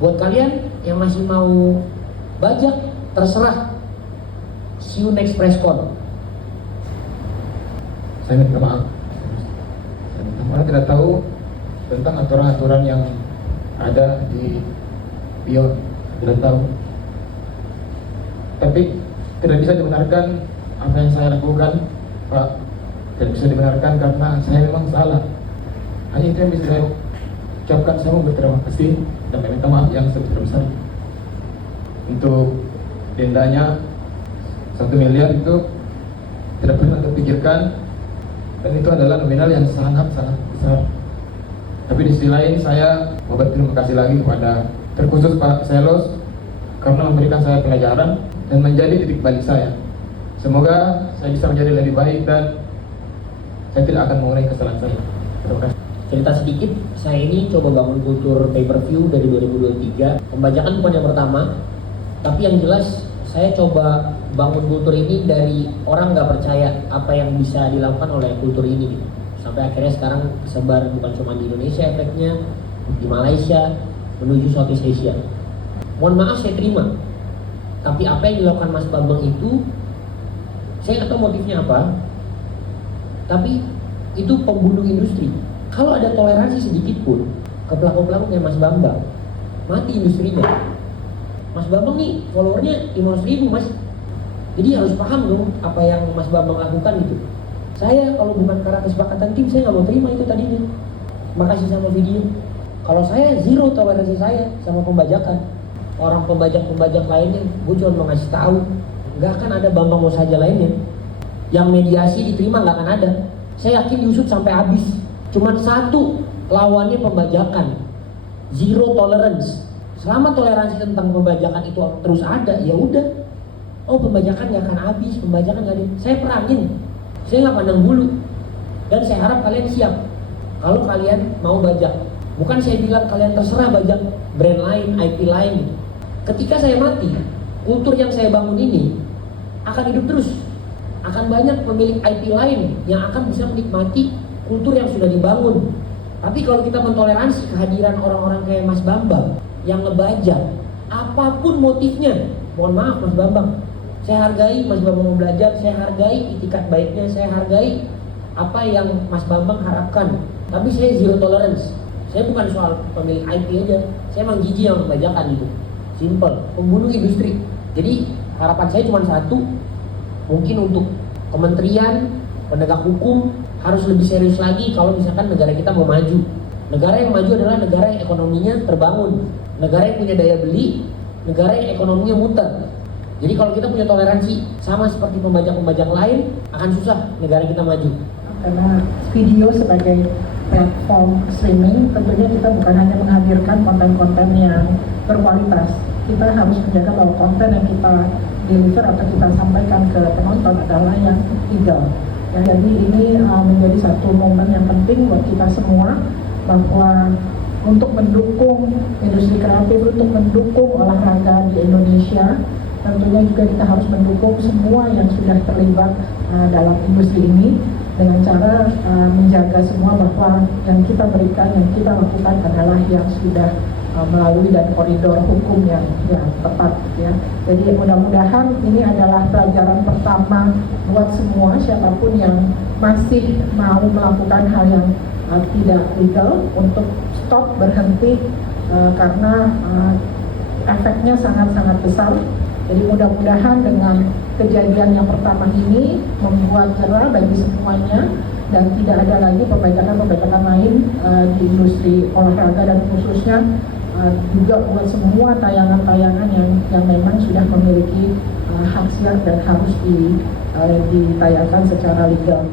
Buat kalian yang masih mau bajak, terserah. See you next press con. Saya minta maaf. Saya tidak tahu tentang aturan-aturan yang ada di Pion, tidak tahu. Tapi tidak bisa dibenarkan apa yang saya lakukan, Pak. Tidak bisa dibenarkan karena saya memang salah. Hanya itu yang bisa saya ucapkan. Saya mau berterima kasih dan meminta maaf yang sebesar-besar. Untuk dendanya 1 miliar itu tidak pernah terpikirkan, dan itu adalah nominal yang sangat-sangat besar. Tapi di sisi lain saya mau berterima kasih lagi kepada terkhusus Pak Selos karena memberikan saya pelajaran dan menjadi titik balik saya. Semoga saya bisa menjadi lebih baik dan saya tidak akan mengulangi kesalahan saya. Terima kasih. Cerita sedikit, saya ini coba bangun kultur pay-per-view dari 2023. Pembajakan bukan yang pertama, tapi yang jelas saya coba bangun kultur ini dari orang nggak percaya apa yang bisa dilakukan oleh kultur ini. Sampai akhirnya sekarang sebar bukan cuma di Indonesia efeknya, di Malaysia, menuju Southeast Asia. Mohon maaf saya terima, tapi apa yang dilakukan Mas Bambang itu, saya nggak tahu motifnya apa, tapi itu pembunuh industri. Kalau ada toleransi sedikit pun ke pelaku-pelaku kayak Mas Bambang, mati industrinya. Mas Bambang nih followernya 500.000 Mas, jadi harus paham dong apa yang Mas Bambang lakukan gitu. Saya kalau bukan karena kesepakatan tim, saya nggak mau terima itu tadinya. Makasih sama video. Kalau saya zero toleransi saya sama pembajakan. Orang pembajak-pembajak lainnya, gue cuma mau ngasih tahu, nggak akan ada Bambang mau saja lainnya. Yang mediasi diterima nggak akan ada. Saya yakin diusut sampai habis. Cuman satu lawannya pembajakan, zero tolerance. Selama toleransi tentang pembajakan itu terus ada, ya udah. Oh pembajakan nggak akan habis, pembajakan nggak ada. Saya perangin, saya nggak pandang bulu. Dan saya harap kalian siap. Kalau kalian mau bajak, bukan saya bilang kalian terserah bajak brand lain, IP lain. Ketika saya mati, kultur yang saya bangun ini akan hidup terus. Akan banyak pemilik IP lain yang akan bisa menikmati kultur yang sudah dibangun. Tapi kalau kita mentoleransi kehadiran orang-orang kayak Mas Bambang yang ngebajak, apapun motifnya, mohon maaf Mas Bambang, saya hargai Mas Bambang mau belajar, saya hargai itikat baiknya, saya hargai apa yang Mas Bambang harapkan. Tapi saya zero tolerance. Saya bukan soal pemilik IP aja, saya emang jijik yang pembajakan gitu. Simple, pembunuh industri. Jadi harapan saya cuma satu, mungkin untuk kementerian, penegak hukum harus lebih serius lagi kalau misalkan negara kita mau maju. Negara yang maju adalah negara yang ekonominya terbangun, negara yang punya daya beli, negara yang ekonominya muter. Jadi kalau kita punya toleransi sama seperti pembajak-pembajak lain, akan susah negara kita maju. Karena video sebagai platform streaming, tentunya kita bukan hanya menghadirkan konten-konten yang berkualitas. Kita harus menjaga bahwa konten yang kita deliver atau kita sampaikan ke penonton adalah yang legal. Ya, jadi ini menjadi satu momen yang penting buat kita semua, bahwa untuk mendukung industri kreatif, untuk mendukung olahraga di Indonesia, tentunya juga kita harus mendukung semua yang sudah terlibat dalam industri ini dengan cara menjaga semua bahwa yang kita berikan, yang kita lakukan adalah yang sudah melalui dan koridor hukum yang tepat ya. Jadi mudah-mudahan ini adalah pelajaran pertama buat semua siapapun yang masih mau melakukan hal yang tidak legal untuk stop, berhenti karena efeknya sangat-sangat besar. Jadi mudah-mudahan dengan kejadian yang pertama ini membuat cerah bagi semuanya dan tidak ada lagi pembajakan-pembajakan lain di industri olahraga, dan khususnya juga buat semua tayangan-tayangan yang memang sudah memiliki hak siar dan harus ditayangkan secara legal.